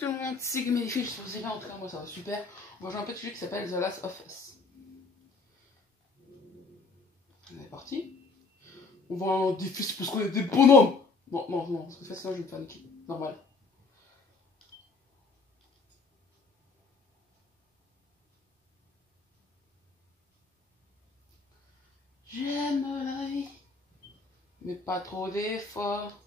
tout le monde, c'est que mes filles, je suis en train, moi ça va super. On va jouer un petit jeu qui s'appelle The Last of Us. On est parti. On va un défi parce qu'on est des bonhommes. Non, non, non, parce que ça, sinon je vais me faire niquer. Normal. J'aime la vie, mais pas trop d'efforts.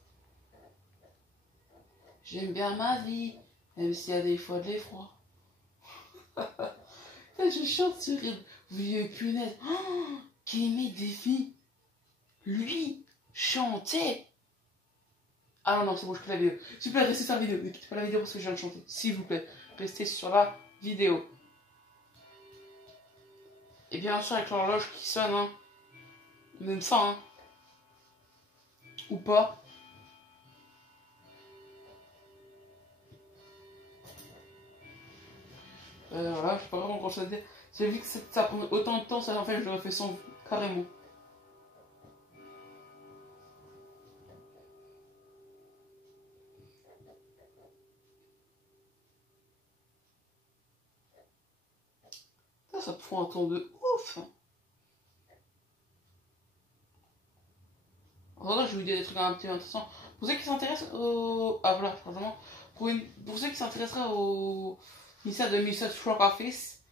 J'aime bien ma vie, même s'il y a des fois de l'effroi. Je chante sur rire. Vieux punaise. Oh, qui aimait des filles. Lui, chantait. Ah non, non, c'est bon, je coupe la vidéo. S'il vous plaît, restez sur la vidéo. Ne quittez pas la vidéo parce que je viens de chanter. S'il vous plaît, restez sur la vidéo. Et bien sûr, avec l'horloge qui sonne, hein. Même ça, hein. Ou pas. Voilà, je sais pas vraiment grand chose à dire. J'ai vu que ça prend autant de temps, ça en fait, je l'aurais fait sans carrément. Ça prend un temps de ouf. Alors là, je vais vous dire des trucs un petit peu intéressants. Pour ceux qui s'intéressent au... Ah voilà, vraiment. Pour ceux qui s'intéresseraient au ministère de Mr. Truck Office,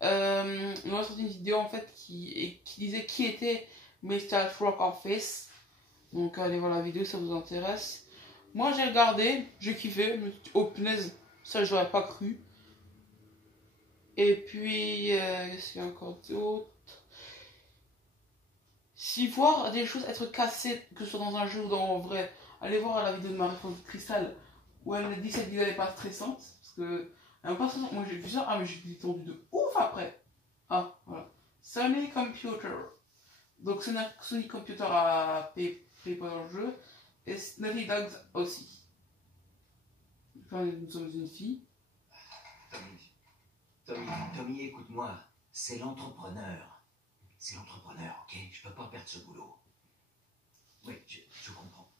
on a sorti une vidéo en fait qui disait qui était Mr. Truck Office. Donc allez voir la vidéo si ça vous intéresse. Moi j'ai regardé, j'ai kiffé, mais oh punaise, ça j'aurais pas cru. Et puis, qu'est-ce qu'il y a encore d'autre? Si voir des choses être cassées, que ce soit dans un jeu ou dans le vrai, allez voir la vidéo de Marie-France Cristal où elle dit que cette vidéo n'est pas stressante. Parce que, elle n'est pas stressante. Moi j'ai vu ça, ah mais j'ai été tendu de ouf après. Ah, voilà. Sony Computer. Donc Sony Computer a payé pour le jeu. Et Naughty Dogs aussi. Enfin, nous sommes une fille. Tommy, écoute-moi. C'est l'entrepreneur. C'est l'entrepreneur, ok? Je peux pas perdre ce boulot. Oui, je comprends.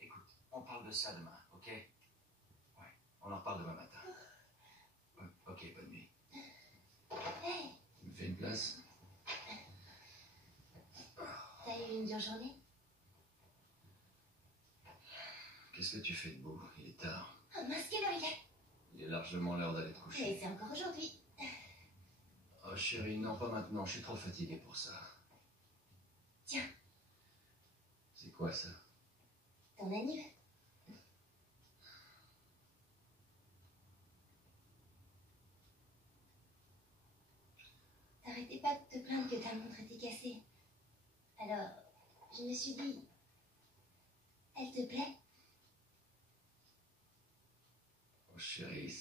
Écoute, on parle de ça demain, ok? Ouais, on en reparle demain matin. Ouais, ok, bonne nuit. Hey! Tu me fais une place? T'as eu une dure journée? Qu'est-ce que tu fais debout? Il est tard. Ah, masquer l'oreiller! Il est largement l'heure d'aller te coucher. Mais c'est encore aujourd'hui. Oh chérie, non, pas maintenant. Je suis trop fatigué pour ça. Tiens. C'est quoi ça? Ton anniv. T'arrêtais pas de te plaindre que ta montre était cassée. Alors, je me suis dit... Elle te plaît? Oh chérie,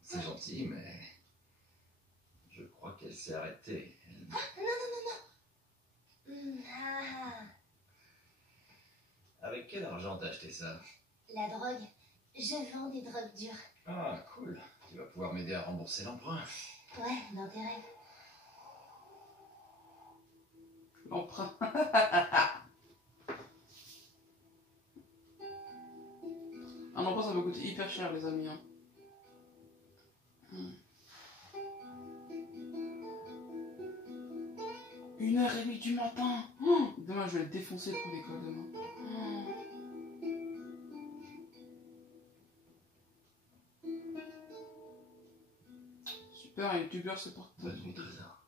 c'est gentil, mais... Je crois qu'elle s'est arrêtée. Elle... Non. Ah. Avec quel argent t'as acheté ça? La drogue. Je vends des drogues dures. Ah, cool. Tu vas pouvoir m'aider à rembourser l'emprunt. Ouais, dans tes rêves. L'emprunt. Un emprunt, ça va coûter hyper cher, les amis. Hein. 1h30 du matin. Oh, demain, je vais le défoncer pour l'école demain. Super, un youtubeur se porte. Bonne nuit, trésor.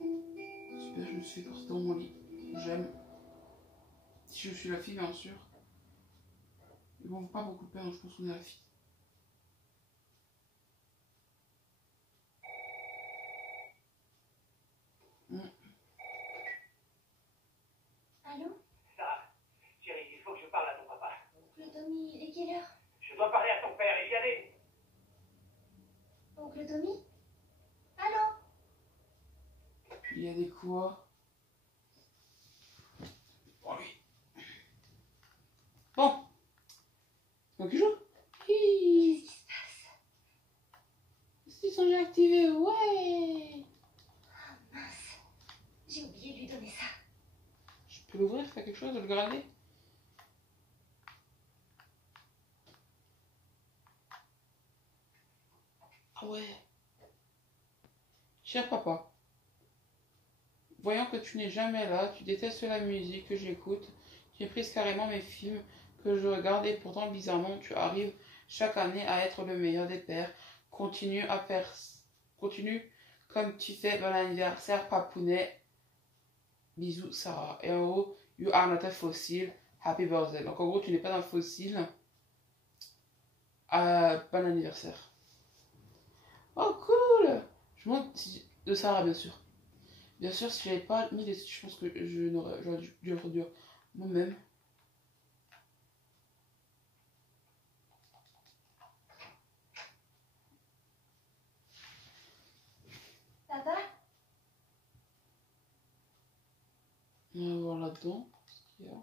Super, je me suis fait porter dans mon lit. J'aime. Si je suis la fille, bien sûr. Mais bon, pas beaucoup de peine, je pense qu'on est la fille. Allô? Sarah, chérie, il faut que je parle à ton papa. Oncle Tommy, il est quelle heure? Je dois parler à ton père, et y aller. Oncle Tommy? Allô? Il y a des quoi? Oh oui. Bon. Donc, il joue. Qu'est-ce qui se passe? Ils sont déjà activés, ouais. Ah mince. J'ai oublié de lui donner ça. Je peux l'ouvrir, faire quelque chose, le gratter? Ah ouais. Cher papa, voyant que tu n'es jamais là, tu détestes la musique que j'écoute, tu méprises carrément mes films que je regarde et pourtant bizarrement tu arrives chaque année à être le meilleur des pères. Continue comme tu fais. Bon anniversaire papounet. Bisous Sarah. Et en haut, you are not a fossil. Happy birthday. Donc en gros, tu n'es pas un fossile. Bon anniversaire. Oh cool. Je me demande de Sarah bien sûr. Bien sûr, si j'avais pas mis les... Je pense que j'aurais dû le reproduire moi-même. Papa? On va voir là-dedans ce qu'il y a.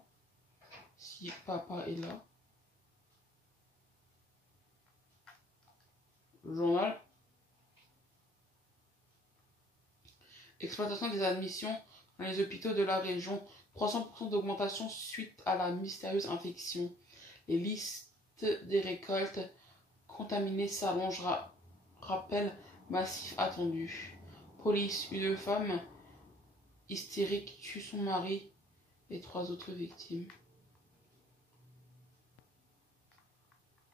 Si papa est là. Le journal. Exploitation des admissions dans les hôpitaux de la région. 300% d'augmentation suite à la mystérieuse infection. Les listes des récoltes contaminées s'allongent. Rappel massif attendu. Police, une femme hystérique tue son mari et 3 autres victimes.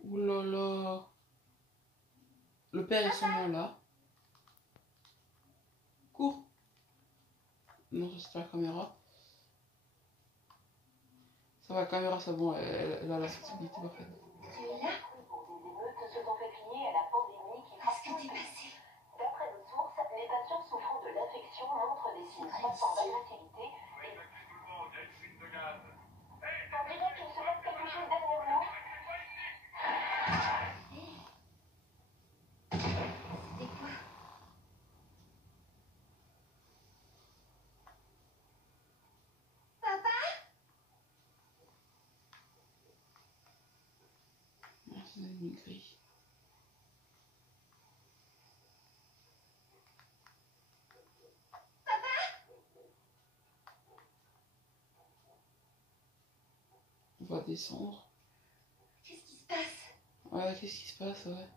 Ouh là là. Le père et son nom là. Cours. Non, ça c'est la caméra. Ça va, la caméra, c'est bon, elle a la sensibilité parfaite. Tu es là? Des émeutes se sont fait plier à la pandémie qui Qu'est-ce qui t'est passé? D'après nos sources, les patients souffrant de l'infection montrent des signes croissants d'agressivité. On dirait qu'il se passe quelque chose derrière nous. C'était quoi? Papa? Non, c'est une grille. On va descendre. Qu'est-ce qui se passe? Ouais, qu'est-ce qui se passe, ouais.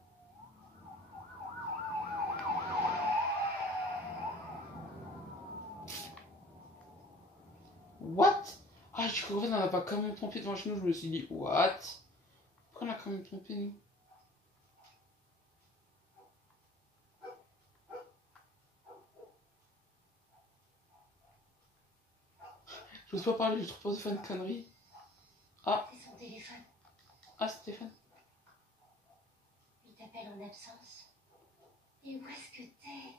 What? Ah, je crois qu'on n'a pas quand même trompé devant chez nous, je me suis dit, what? Pourquoi on a quand même trompé, nous? J'ose pas parler, j'ai trop peur de faire une connerie. Ah, C'est son téléphone. ah, Stéphane. Il t'appelle en absence. Et où est-ce que t'es?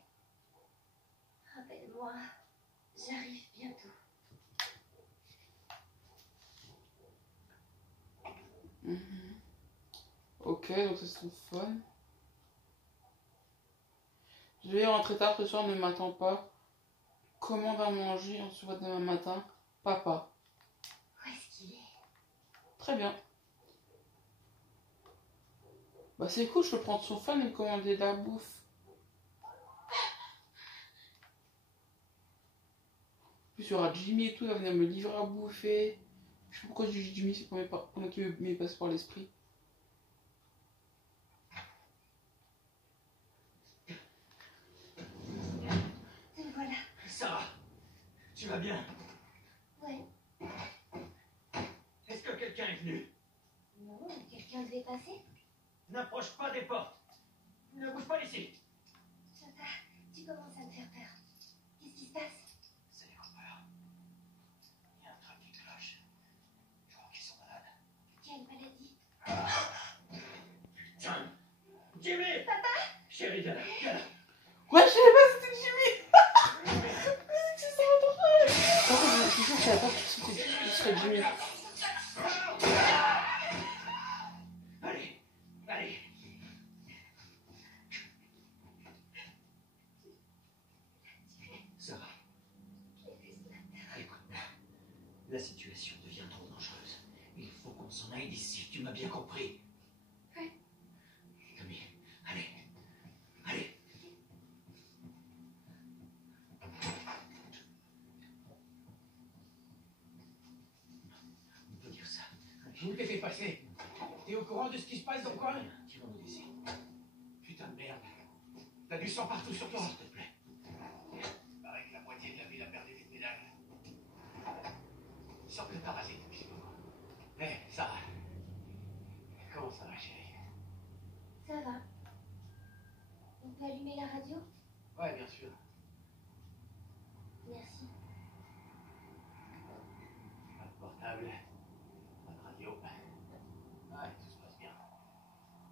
Rappelle-moi. J'arrive bientôt. Ok, donc c'est son phone. Je vais rentrer tard ce soir, ne m'attends pas. Commande à manger, on se voit demain matin. Papa. Où est-ce qu'il est? Très bien. Bah c'est cool, je peux prendre son phone et me commander de la bouffe. En plus, il y aura Jimmy et tout, il va venir me livrer à bouffer. Je sais pas pourquoi je dis Jimmy, c'est pendant qu'il me passe par l'esprit. Te voilà. Sarah, tu vas bien? Ouais. Est-ce que quelqu'un est venu? Non, quelqu'un devait passer? N'approche pas des portes. Ne bouge pas d'ici. Papa, tu commences à me faire peur. Qu'est-ce qui se passe? Ça y est, peur. Il y a un truc qui cloche. Je crois qu'ils sont malades. Quelle maladie? Tiens, Jimmy! Papa! Chérie, viens là, viens là. Ouais, je savais pas c'était Jimmy. C'est ça, mon frère. Je suis sûre que je savais pas que ce serait Jimmy. Allez, allez. Sarah, écoute-moi. La situation devient trop dangereuse. Il faut qu'on s'en aille d'ici, tu m'as bien compris. Oui. Camille, allez. Allez. On peut dire ça. Je vous l'ai fait passer. T'es au courant de ce qui se passe dans le coin? Tirons-nous d'ici. Putain de merde. T'as du sang partout sur toi. S'il te plaît. Il paraît que la moitié de la ville a perdu les pédales. Sors le parasite, puisque. Sarah. Comment ça va, chérie? Ça va. On peut allumer la radio? Ouais, bien sûr. Merci. Pas de portable, pas de radio. Ouais, tout se passe bien.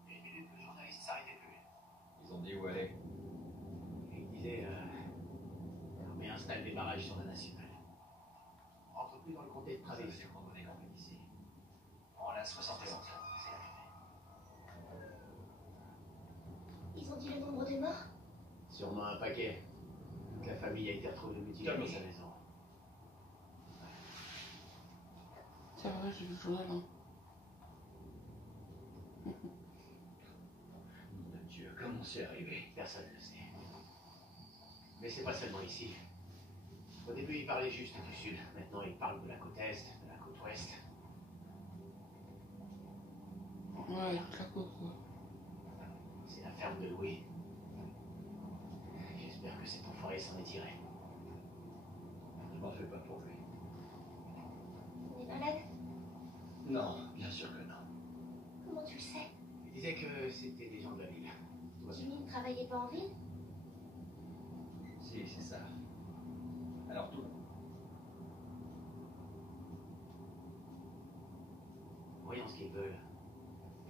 Il y a une minute, le journaliste s'arrêtait plus. Ils ont dit où aller. Il disait, l'armée installe des barrages sur la nationale. On rentre plus dans le comté de Ça veut Travis. dire qu'on est campé ici. On a 71. C'est la Ils ont dit le nombre de morts? Sûrement un paquet. Toute la famille a été retrouvée mutilée dans sa maison. C'est vrai, j'ai vu le journal. Hein. Mon Dieu, comment c'est arrivé? Personne ne le sait. Mais c'est pas seulement ici. Au début, il parlait juste du sud. Maintenant, il parle de la côte est, de la côte ouest. Ouais, toute la côte, quoi. C'est la ferme de Louis. J'espère que cet enfoiré s'en est tiré. Je m'en fais pas pour lui. On est malade? Non, bien sûr que non. Comment tu le sais? Il disait que c'était des gens de la ville. Tout va bien. Jimmy ne travaillait pas en ville? Si, c'est ça. Alors tout. Voyons ce qu'ils veulent.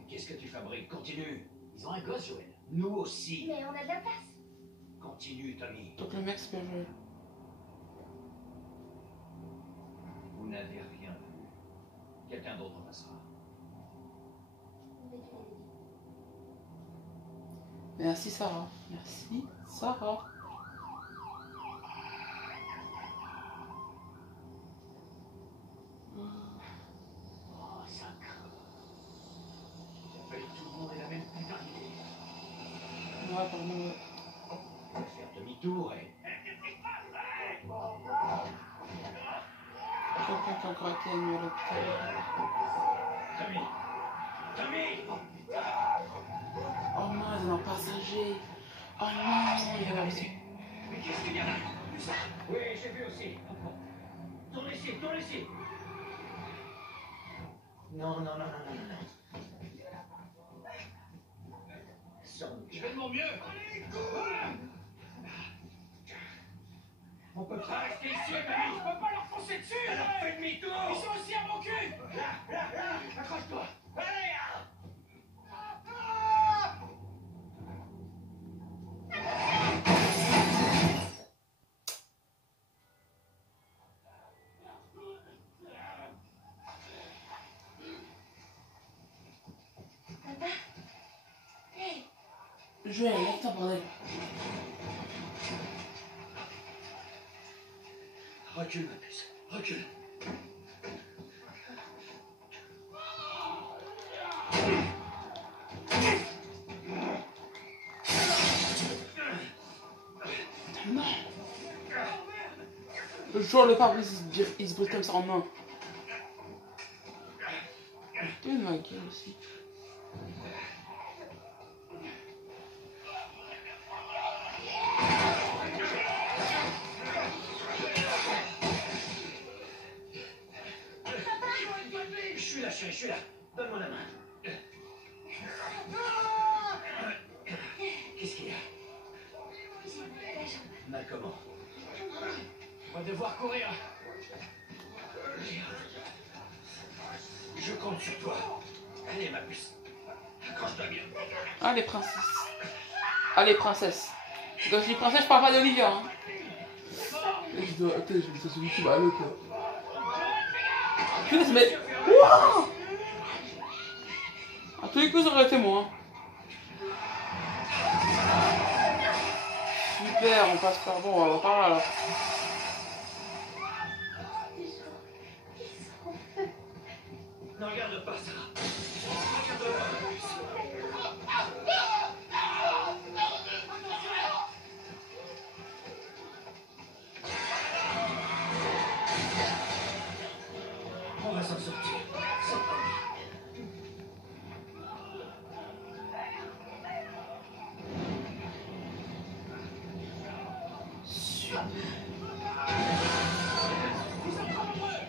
Qu'est-ce que tu fabriques? Continue. Ils ont un gosse, Joël. Nous aussi. Mais on a de la place. Continue, Tommy. Donc le mec s'appelle Joël. Vous n'avez rien vu. Quelqu'un d'autre passera. On va te l'aider. Merci Sarah. Merci Sarah. Oh, ça craint. Il a fallu que tout le monde ait la même putain d'idée. Ouais, pardon. Ouais. On va faire demi-tour et... Quelqu'un qui a encore été admis à l'hôpital. Tommy. Tommy. Oh non, ils ont un passager. Oh non, il y a aussi. Mais qu'est-ce qu'il y a là? Oui, j'ai vu aussi. Tourne ici, tourne ici. Non, non, non, non, non, non. Je fais de mon mieux. On peut pas rester ici, Mamie. Je peux pas leur foncer dessus. Alors fais demi-tour. Ils sont aussi à mon cul. Là, accroche-toi. Allez. Papa? Hey! Joël, lève-toi, bordel. Recule, ma puce. Recule. Non. Le jour le pare-brise, il se brise comme ça en main. T'es une ma gueule aussi. Je suis là. Donne-moi la main. Qu'est-ce qu'il y a? Mal comment? On va devoir courir. Je compte sur toi. Allez, ma puce. Accroche-toi bien. Allez, princesse. Allez, princesse. Quand je dis princesse, je parle pas d'Olivia. Hein. Je dois. Attends, je vais sur YouTube à l'autre. Putain, mais. Wouah! À tous les coups, ça aurait été moi. Super, on passe par bon, on va par là. Alors. Ne regarde pas ça. Regarde-moi, ma puce. On va s'en sortir. Sans problème. Vous êtes trop nombreux.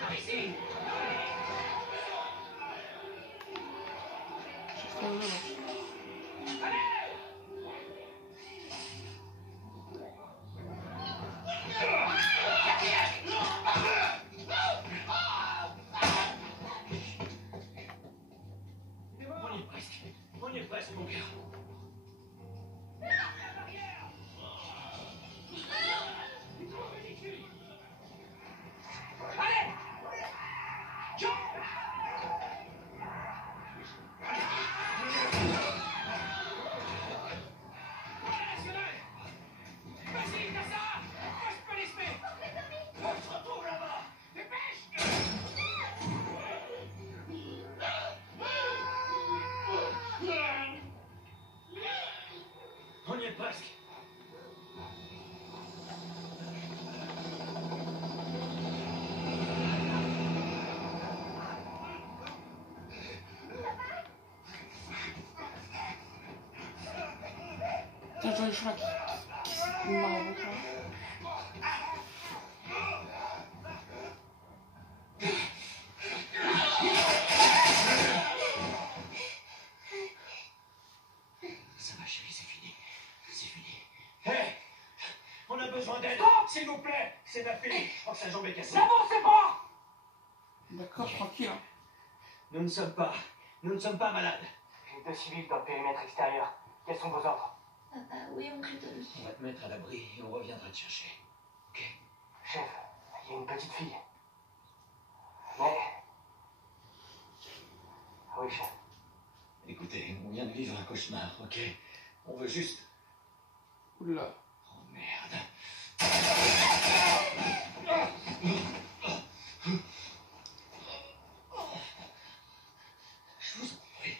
Par ici. On y est presque, mon gars. On y est presque. Putain, j'en ai chat qui m'arrive là. Ça va, chérie, c'est fini. C'est fini. Hé, on a besoin d'aide. S'il vous plaît. C'est ma fille. Je crois que sa jambe est cassée. N'avancez pas. D'accord, tranquille. Hein. Nous ne sommes pas malades. J'ai 2 civils dans le périmètre extérieur. Quels sont vos ordres? Papa, où est oncle Tommy? On va te mettre à l'abri et on reviendra te chercher. Ok? Chef, il y a une petite fille. Mais... Oui, chef. Écoutez, on vient de vivre un cauchemar, ok? On veut juste... Oula. Oh merde. Je vous en prie.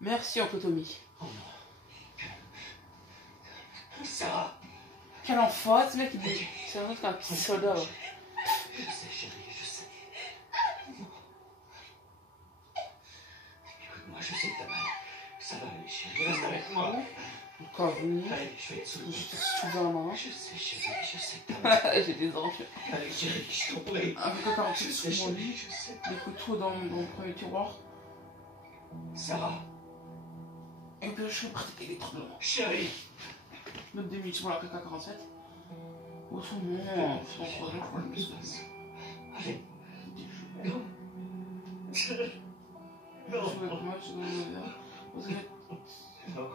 Merci, Oncle Tommy. Oh non. Sarah. Quel enfant, ce mec, il dit. C'est un autre qu'un petit soldat. Ouais. Je sais, chérie, je sais. Écoute-moi, je sais que t'as mal. Ça va aller, chérie, reste avec moi. Quand vous Allez, je vais te je soutenir. te souviens main. Je sais, chérie, je sais que t'as mal. J'ai des enfants. Allez, chérie, je t'en prie. Avec le 48 Je sais, sur mon chérie, lit, je sais. des couteaux dans le premier tiroir. Sarah, Et puis je suis pratiquer les tremblements. chérie. Note des minutes sur la KK-47. Où sont mon projet pour le business. Allez. Je Non. vais pour moi, je vais vous avez... Non.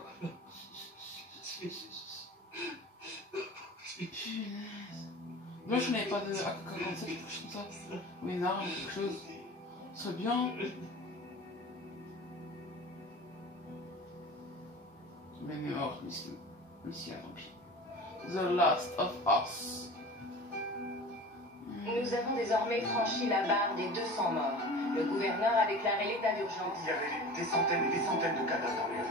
Là, je n'avais pas de AK-47, quelque chose comme ça. Ou une arme, quelque chose. Ce serait bien. Mais mort, Missia, tant pis. The Last of Us. Nous avons désormais franchi la barre des 200 morts. Le gouverneur a déclaré l'état d'urgence. Il y avait des centaines et des centaines de cadavres dans les rues.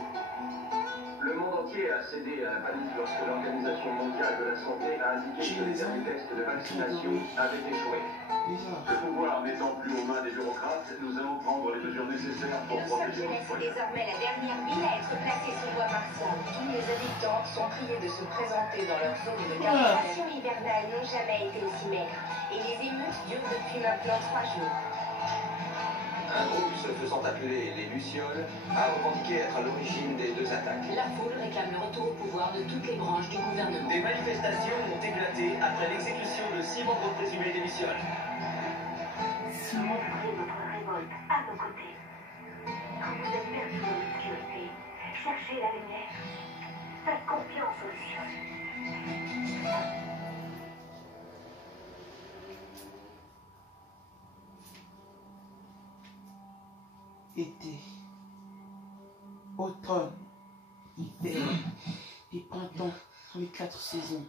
Le monde entier a cédé à la panique lorsque l'Organisation mondiale de la santé a indiqué que les derniers tests de vaccination avaient échoué. Bizarre. Le pouvoir n'étant plus aux mains des bureaucrates, nous allons prendre les mesures nécessaires pour Los protéger nos Angeles est citoyens. désormais la dernière ville à être placée sous loi martiale. Tous les habitants sont priés de se présenter dans leur zone de Les quarantaine. rations hivernales n'ont jamais été aussi maigres. Et les émeutes durent depuis maintenant 3 jours. Un groupe se faisant appeler les Lucioles a revendiqué être à l'origine des 2 attaques. La foule réclame le retour au pouvoir de toutes les branches du gouvernement. Des manifestations ont éclaté après l'exécution de 6 membres présumés des Lucioles. Montrez votre révolte à nos côtés. Quand vous êtes perdu dans l'obscurité, cherchez la lumière. Faites confiance aux cieux. Été, automne, hiver et printemps sont les 4 saisons.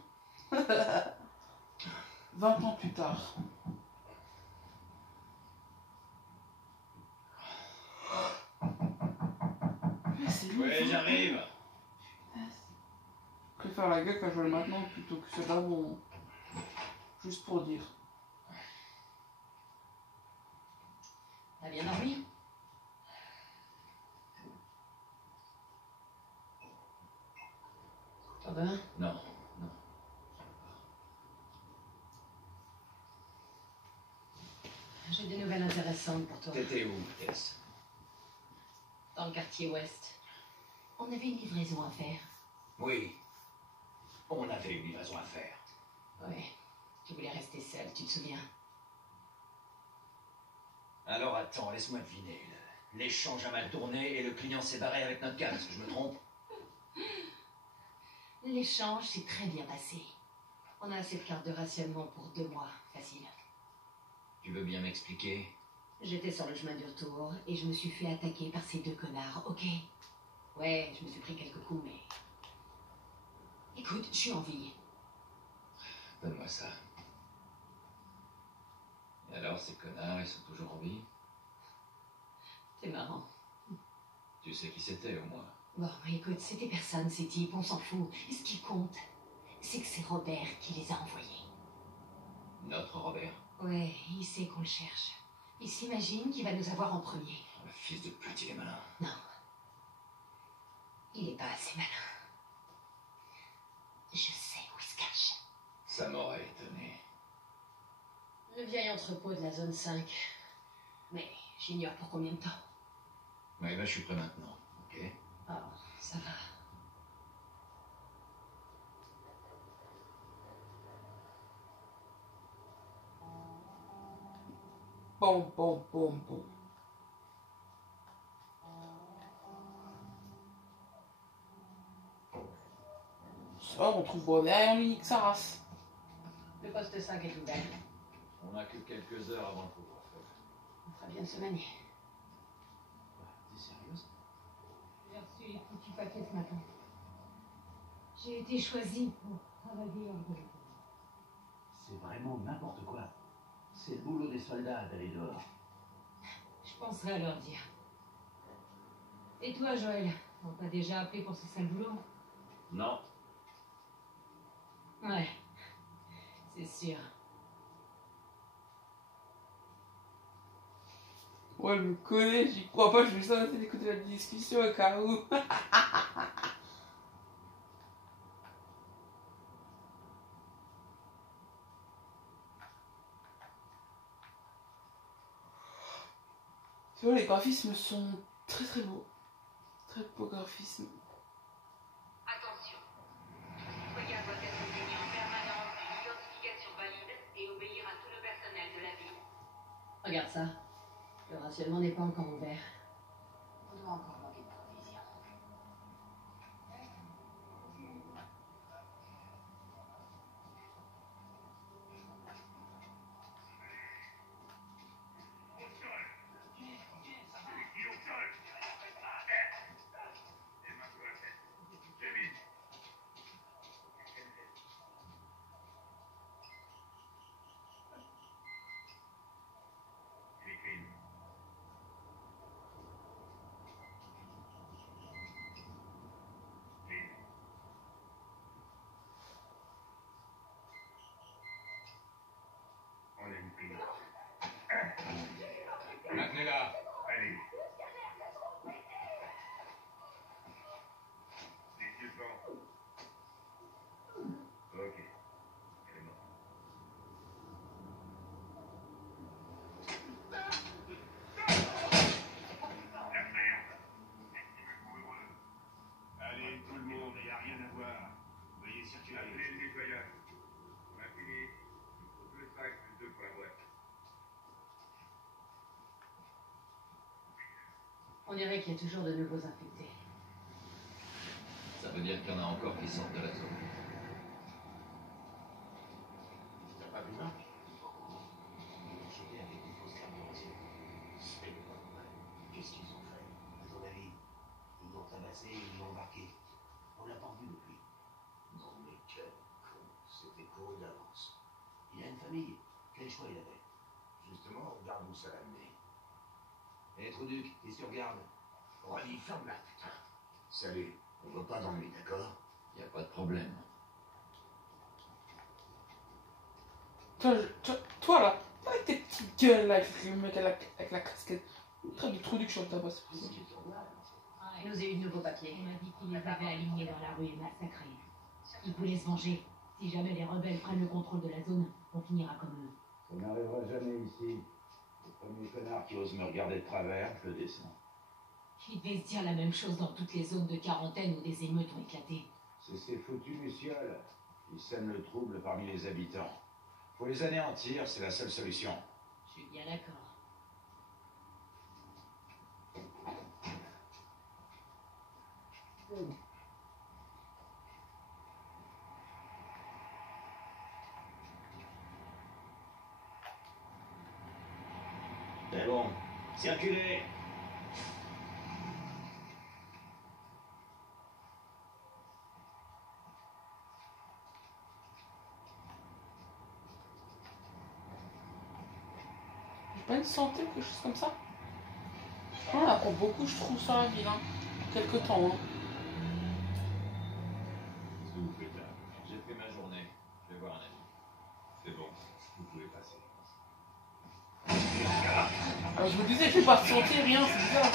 20 ans plus tard. Mais c'est long, Ouais, hein. j'arrive. Je préfère la gueule quand je vois le maintenant plutôt que celle d'avant. Juste pour dire. T'as bien dormi? Robin? Non, non. J'ai des nouvelles intéressantes pour toi. T'étais où, Tess? Dans le quartier ouest. On avait une livraison à faire. Oui. On avait une livraison à faire. Ouais. Tu voulais rester seul, tu te souviens? Alors attends, laisse-moi deviner. L'échange a mal tourné et le client s'est barré avec notre carte. Est-ce que je me trompe? L'échange s'est très bien passé. On a assez de cartes de rationnement pour 2 mois. Facile. Tu veux bien m'expliquer? J'étais sur le chemin du retour et je me suis fait attaquer par ces 2 connards, ok? Ouais, je me suis pris quelques coups, mais... Écoute, je suis en vie. Donne-moi ça. Et alors, ces connards, ils sont toujours en vie? C'est marrant. Tu sais qui c'était, au moins? Bon, écoute, c'était personne, ces types, on s'en fout. Et ce qui compte, c'est que c'est Robert qui les a envoyés. Notre Robert? Ouais, il sait qu'on le cherche. Il s'imagine qu'il va nous avoir en premier. Le fils de pute, il est malin. Non. Il est pas assez malin. Je sais où il se cache. Ça m'aurait étonné. Le vieil entrepôt de la zone 5. Mais j'ignore pour combien de temps. Ouais, ben je suis prêt maintenant, ok? Oh, ça va. Bon, bon, bon, bon. Ça, on trouve Bonnet en ligne, ça race. Le poste 5 est ouvert. On n'a que quelques heures avant le couvre-feu. On fera bien de se manier. T'es sérieuse? J'ai reçu les foutus paquets ce matin. J'ai été choisie pour travailler en groupe. C'est vraiment n'importe quoi. C'est le boulot des soldats d'aller dehors. Je penserai à leur dire. Et toi, Joël, on t'a déjà appelé pour ce sale boulot? Non. Ouais, c'est sûr. Ouais, elle me connaît, j'y crois pas, je vais ça d'écouter la discussion avec Carou. Tu vois, les graphismes sont très très beaux. Très beaux graphismes. Attention. Soyez à votre être désigné en permanence d'une identification valide et obéir à tout le personnel de la ville. Regarde ça. Le rationnement n'est pas encore ouvert. On doit encore manquer de provisions. On a une prise. Maintenez-la. Allez. Les yeux devant. Ok. Elle est morte. La merde. Allez, tout le monde, il n'y a rien à voir. Veuillez circuler. Appelez le nettoyage. On a fini. Plus 5, plus 2 pour la boîte. On dirait qu'il y a toujours de nouveaux infectés. Ça veut dire qu'il y en a encore qui sortent de la zone. T'as pas vu Marc? J'étais avec des fausses carburation. C'est pas vrai. Qu'est-ce qu'ils ont fait? À ton avis? Ils l'ont tabassé et ils l'ont embarqué. On l'a pas vu depuis. Non mais quel con. C'était couru d'avance. Il a une famille. Quel choix il avait? Justement, regarde où ça l'a amené. Hé, Trouduc, qu'est-ce que tu regardes? Rolly, ferme-la, putain. Salut, on va pas dans le lit, d'accord? Y a pas de problème. Toi là, avec tes petites gueules là, avec le mec avec la casquette. Très du trou du que je tabac, c'est pour ça. Il nous a eu de nouveaux papiers. On m'a dit qu'il les avait alignés dans la rue et massacrés. Il voulait se venger. Si jamais les rebelles prennent le contrôle de la zone, on finira comme eux. Ça n'arrivera jamais ici. Le premier connard qui ose me regarder de travers, je le descends. Il devait se dire la même chose dans toutes les zones de quarantaine où des émeutes ont éclaté. C'est ces foutus lucioles. Ils sèment le trouble parmi les habitants. Faut les anéantir, c'est la seule solution. Je suis bien d'accord. C'est bon. Circulez. J'ai pas une santé ou quelque chose comme ça. On apprend beaucoup, je trouve, sur la ville, hein. Quelque temps, hein. Qu'est-ce que vous faites là? J'ai fait ma journée. Je vais voir un ami. C'est bon, vous pouvez passer. Alors, je vous disais, je vais pas sentir rien, c'est bizarre.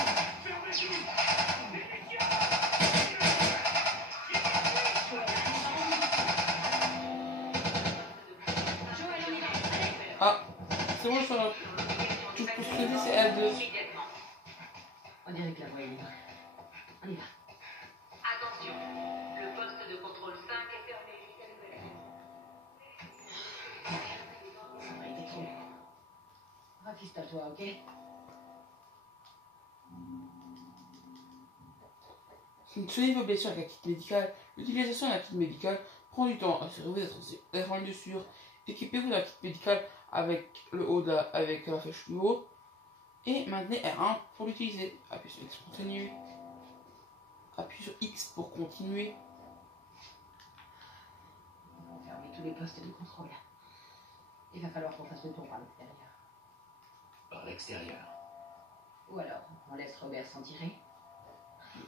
Ah, c'est bon, je fais tout ce que je faisais, c'est L2. On dirait que la voie est libre. On y va. Attention, le poste de contrôle 5 est fermé jusqu'à nouvelle ordre. Ça aurait été trop long. Rafiste-toi, ok? Soignez vos blessures avec la kit médicale. L'utilisation de la kit médicale prend du temps. Assurez-vous d'être rendu sûr. Équipez-vous de la kit médicale avec le haut avec la flèche du haut. Et maintenez R1 pour l'utiliser. Appuyez sur X pour continuer. Appuyez sur X pour continuer. On va fermer tous les postes de contrôle. Il va falloir qu'on fasse le tour par l'extérieur. Par l'extérieur. Ou alors, on laisse Robert s'en tirer.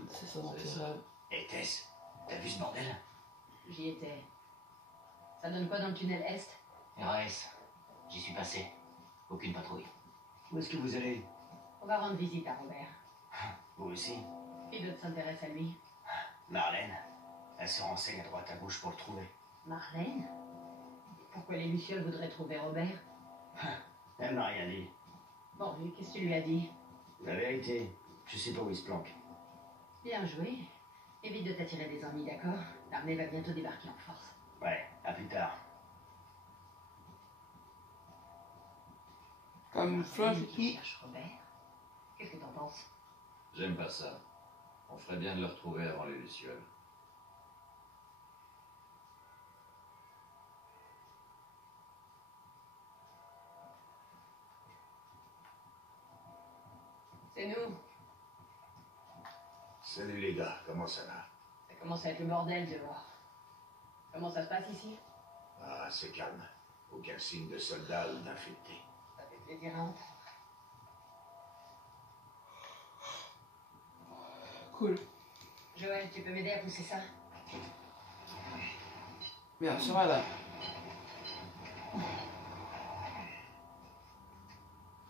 C'est ça, C'est ça. Et Tess, t'as vu ce bordel? J'y étais. Ça donne quoi dans le tunnel Est? RAS, j'y suis passé. Aucune patrouille. Où est-ce que vous allez? On va rendre visite à Robert. Vous aussi? Et d'autres s'intéressent à lui. Marlène, elle se renseigne à droite à gauche pour le trouver. Marlène? Pourquoi les Lucioles voudraient trouver Robert? Elle m'a rien dit. Bon, et qu'est-ce que tu lui as dit? La vérité, je sais pas où il se planque. Bien joué. Évite de t'attirer des ennuis, d'accord? L'armée va bientôt débarquer en force. Ouais, à plus tard. Camouflage et Qui tout. cherche Robert? Qu'est-ce que t'en penses? J'aime pas ça. On ferait bien de le retrouver avant les Lucioles. C'est nous. Salut les gars, comment ça va? Ça commence à être le bordel dehors. Comment ça se passe ici? Ah, c'est calme. Aucun signe de soldats ou d'infectés. Ça fait plaisir à entendre. Cool. Joël, tu peux m'aider à pousser ça? Bien sûr, madame.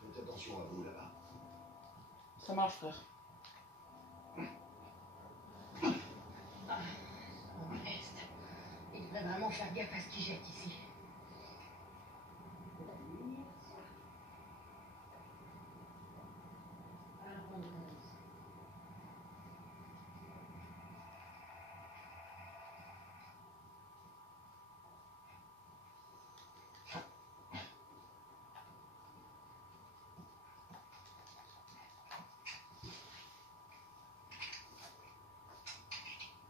Faites attention à vous là-bas. Ça marche, frère. Oh, Est. Il devrait vraiment faire gaffe à ce qu'il jette ici.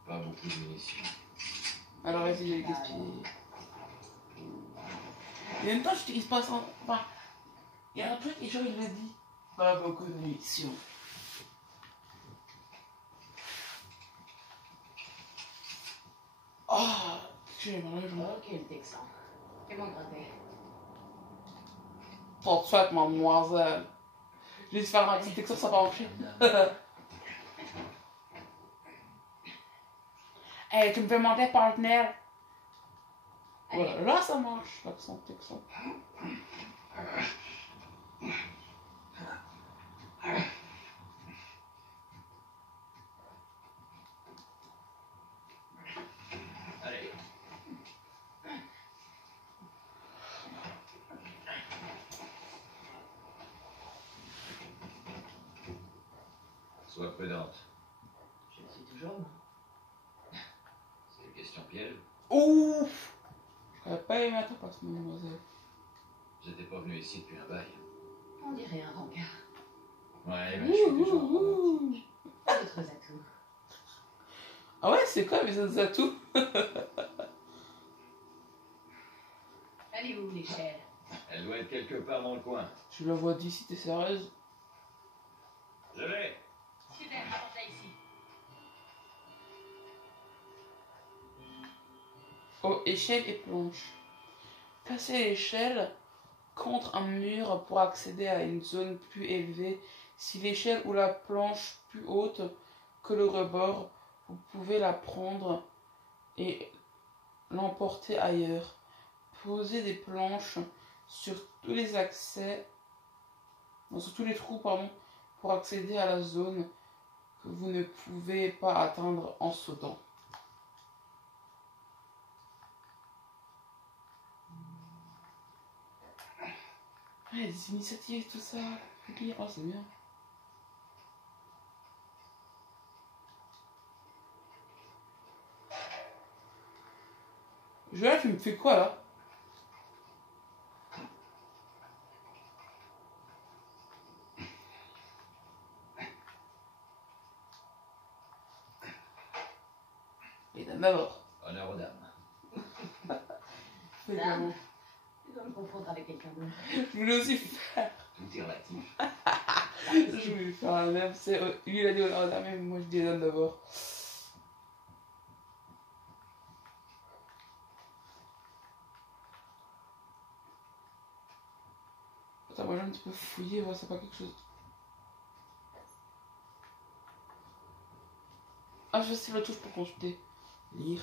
Pas beaucoup de munitions. Alors, vas-y, les gaspiller. Et en même temps, il se passe un. Enfin, il y a un truc, et genre, il le dit. Pas beaucoup de munitions. Oh, j'ai mal à la jambe. Ok, le Texan. Fais-moi gratter. Pour te faire, mademoiselle. Je vais te faire un petit texte, ça va marcher. Hey, tu me fais monter partenaire. Voilà, là ça marche, l'accent texan. Allez, Sois prudente. Je le suis toujours, moi. C'est une question piège. Ouf! J'aurais pas aimé ta passe, mademoiselle. J'étais pas venu ici depuis un bail. On dirait un rencard. Ouais, mais je suis toujours romantique. D'autres atouts. Ah ouais, c'est quoi mes autres atouts? Elle est où, l'échelle? Elle doit être quelque part dans le coin. Je la vois d'ici, t'es sérieuse? Je l'ai. Super, apporte-la ici. Oh, échelle et planche. Placez l'échelle contre un mur pour accéder à une zone plus élevée. Si l'échelle ou la planche plus haute que le rebord, vous pouvez la prendre et l'emporter ailleurs. Posez des planches sur tous les accès, non, sur tous les trous, pardon, pour accéder à la zone que vous ne pouvez pas atteindre en sautant. Ouais, des initiatives, tout ça. Oh, c'est bien. Joël, tu me fais quoi là? Et d'abord. Honneur aux dames. C'est comment? Tu dois me confondre avec quelqu'un d'autre. Je voulais aussi faire. Tout est relatif. Je voulais faire la même. Lui il a dit honneur aux dames, mais moi je dis les dames d'abord. Attends, moi j'ai un petit peu fouillé, voir c'est pas quelque chose. Ah, je sais la touche pour consulter. Lire.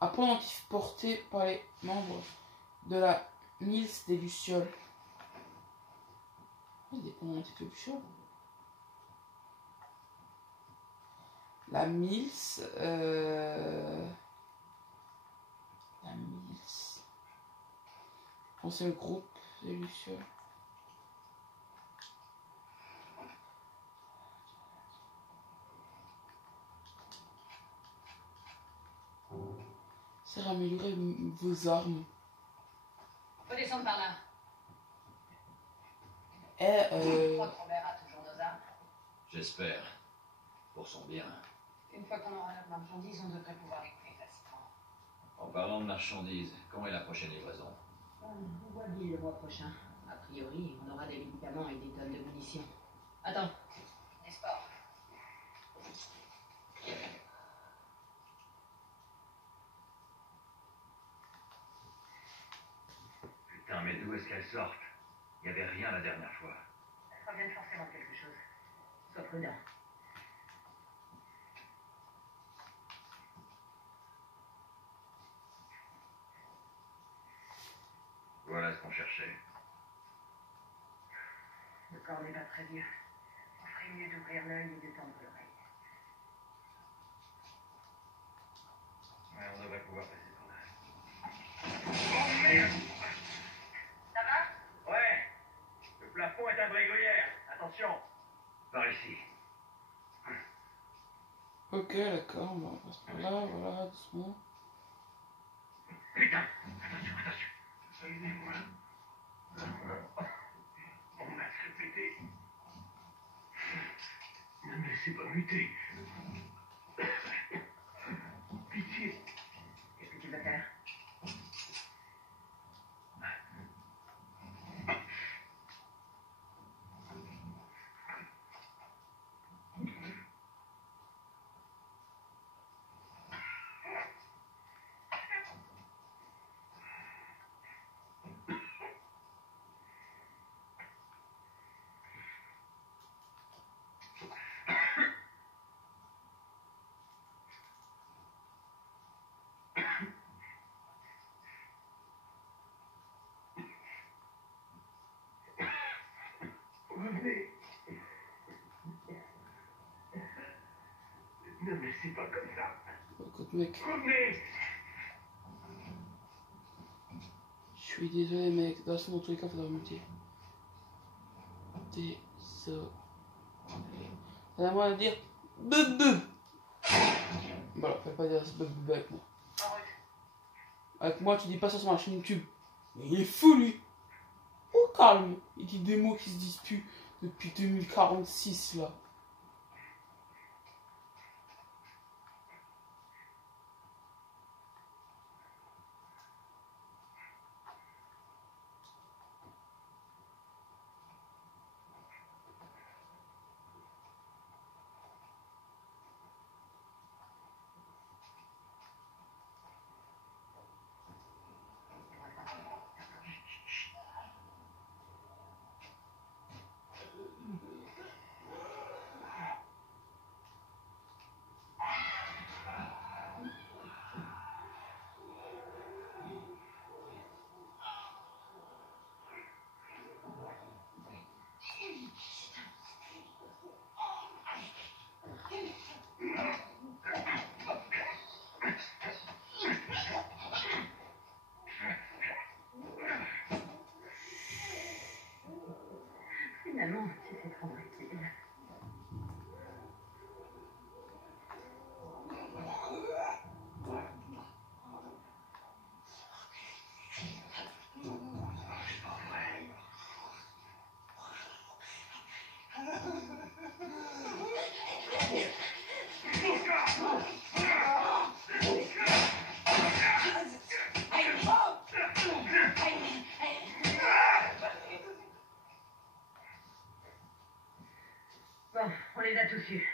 Un pendentif porté par les membres de la milice des Lucioles. Il y a des pendentifs de Lucioles. La milice. La milice. Je pense que c'est le groupe des Lucioles. C'est améliorer vos armes. Faut descendre par là. Et Je crois que Robert a toujours nos armes. J'espère. Pour son bien. Une fois qu'on aura notre marchandise, on devrait pouvoir les couler facilement. En parlant de marchandises, quand est la prochaine livraison? On voit Bill le mois prochain. A priori, on aura des médicaments et des tonnes de munitions. Attends. Des sports. Putain, mais d'où est-ce qu'elles sortent? Il n'y avait rien la dernière fois. Elles proviennent forcément de quelque chose. Sois prudent. Voilà ce qu'on cherchait. Le corps n'est pas très vieux. On ferait mieux d'ouvrir l'œil et de tendre l'oreille. Ouais, on devrait pouvoir passer par là. Ça va? Ouais. Le plafond est un grégouillère. Attention. Par ici. ok, d'accord, on passe par là, voilà, doucement. Putain. Attention, attention. Aidez-moi. Mon masque est pété. Ne me laissez pas muter. Pitié. Qu'est-ce que tu veux faire? Revenez. Ne me laissez pas comme ça. Écoute, mec, Revenez. je suis désolé, mec, de toute façon, dans tous les cas, faudra muter. Désolé. Elle a moyen de dire bub. Voilà, fais pas dire bub avec moi. Avec moi, tu dis pas ça sur ma chaîne YouTube. Mais il est fou, lui. Au calme. Il dit des mots qui se disent plus depuis 2046, là. Finalement, c'était trop facile. Bon, on les a tous eus.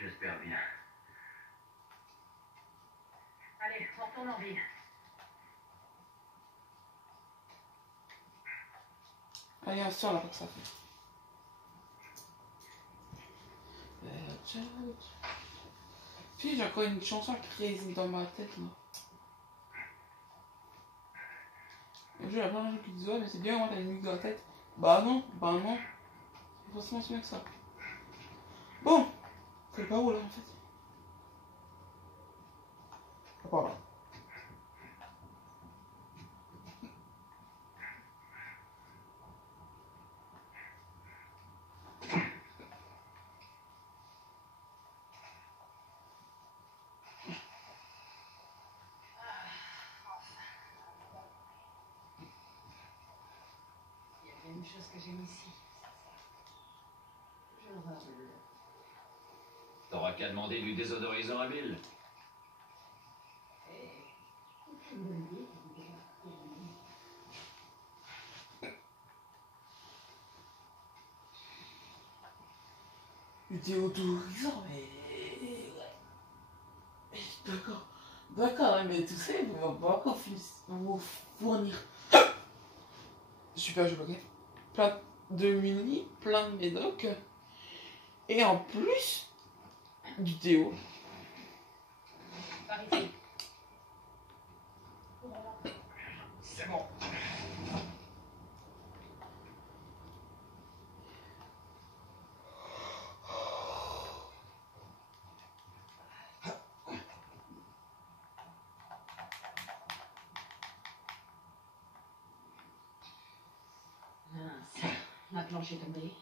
J'espère bien. Allez, on retourne en ville. Allez, on sort là pour que ça fait. Puis j'ai encore une chanson qui résine dans ma tête là. Il y a plein de gens qui disent ouais mais c'est bien, moi t'as une musique dans la tête. Bah non. C'est forcément si bien que ça. Bon, c'est pas où là en fait. Ah, par là. Une chose que j'aime ici. J'ai horreur de l'odeur. T'auras qu'à demander du désodorisant à Bill. C'est une bonne idée, Du déodorisant, mais ouais. D'accord, mais tout ça, il va pas encore vous fournir. Super jeu, ok. Plein de mini, plein de médocs. Et en plus, du déo. Par ici. C'est bon. Ma planche est tombée.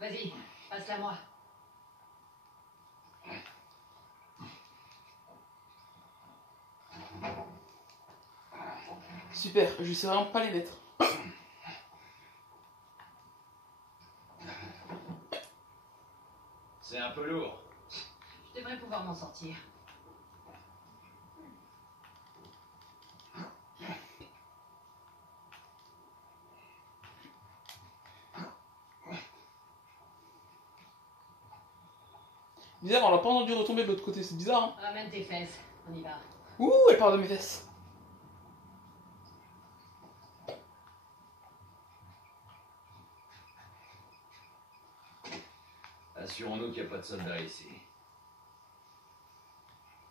Vas-y, passe-la moi. Super, je sais vraiment pas les mettre. C'est un peu lourd. Je devrais pouvoir m'en sortir. Bizarre, on l'a pas entendu retomber de l'autre côté, c'est bizarre hein. Ramène tes fesses, on y va. Ouh, elle part de mes fesses. Assurons-nous qu'il n'y a pas de soldats ici.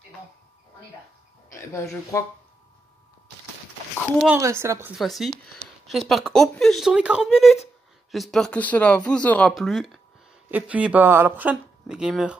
C'est bon, on y va. Eh ben, je crois qu'on va en rester là pour cette fois-ci. J'espère que... Oh putain, j'ai tourné 40 minutes. J'espère que cela vous aura plu. Et puis, bah, à la prochaine, les gamers.